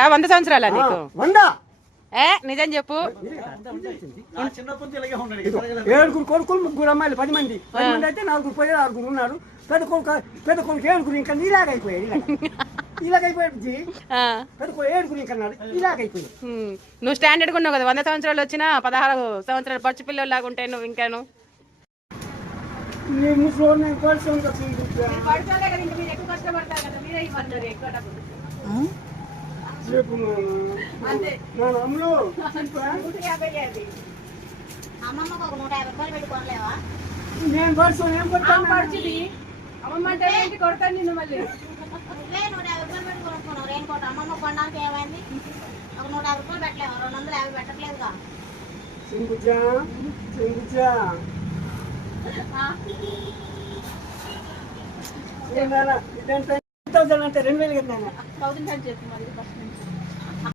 వయసా 100 సంవత్సరాలా నీకు? 100. నిజం చెప్పు. 7 కొడుకులు 3 అమ్మాయిలు 10 మంది అయితే 4 పోయారు 6 ఉన్నారు. పెద్ద కొడుకు 7 ఇంకా ఇలాగైపోయాడు. ఇలాగైపోయాడు పెద్ద 7 ఇంకా ఇలాగైపోయాడు. నువ్వు స్టాండర్డ్ ఉన్నావు కదా, 100 సంవత్సరాలు వచ్చినా 16 సంవత్సరాలు పచ్చి పిల్లలు లాగా ఉంటాయి నువ్వు. ఇంకాను నేను పడుతుంది ఏం కొడతాను అమ్మమ్మ అంటే కొడతాను నిన్ను మళ్ళీ. 150 రూపాయలు పెట్టి కొనుక్కున్నావు రెయిన్ కోట్. అమ్మమ్మ కొనడానికి ఏమైంది? ఒక 150 రూపాయలు పెట్టలేము, 250 పెట్టట్లేదుగా. ఇదంటే 2000 అంటే 2000 కదా 1000 చెప్పి మరి ఫస్ట్ నుంచి